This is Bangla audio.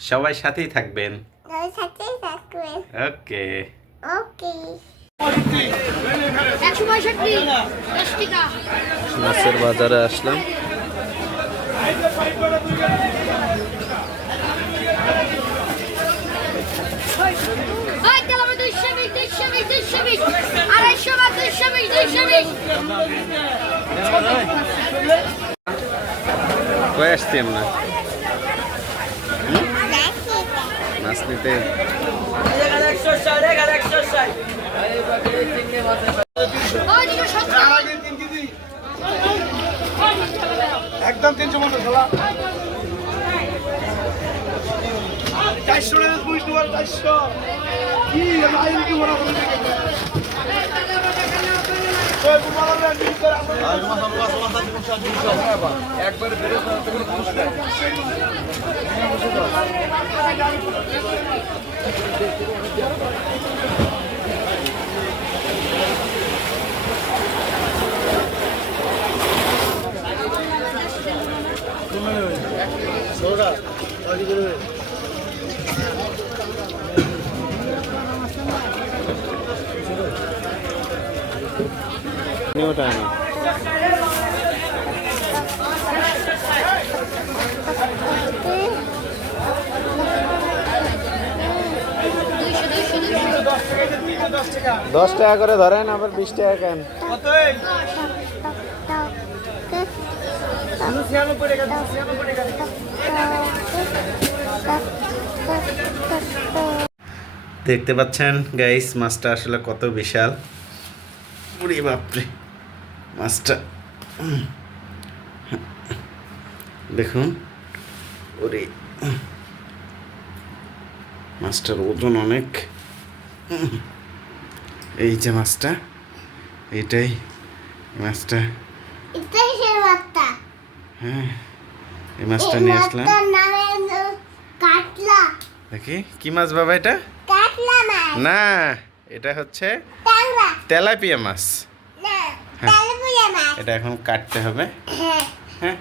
সবাই সাথেই থাকবেন। ওকে। মাছের বাজারে আসলাম। ওই তেল আমার দুইশো বিশ দুইশো বিশ দুইশো বিশ আড়াইশো বা দুইশো বিশ দুইশো বিশ কয়ে আসছি আমরা মাছ নিতে একদম তিনশো পঞ্চাশ খেলা চারশো টাকা পুলিশ তোমার চারশো। কি লাইন কি ওরা ওটা না দুইশো দুইশো দুইশো দশ টাকা করে ধরেন আবার বিশ টাকা কেন? দেখতে পাচ্ছেন গাইস মাছটা আসলে কত বিশাল। বাপরে। মাছটা। দেখুন ওরে। মাছটার ওজন অনেক। এই যে মাছটা মাছটা। এটাই বার্তা হ্যাঁ এই মাছটা নিয়ে আসলাম। দেখি কি মাছ বাবা এটা? না এটা হচ্ছে তেলাপিয়া মাছ না হ্যাঁ। তেলাপিয়া মাছ এটা এখন কাটতে হবে। হ্যাঁ। হ্যাঁ?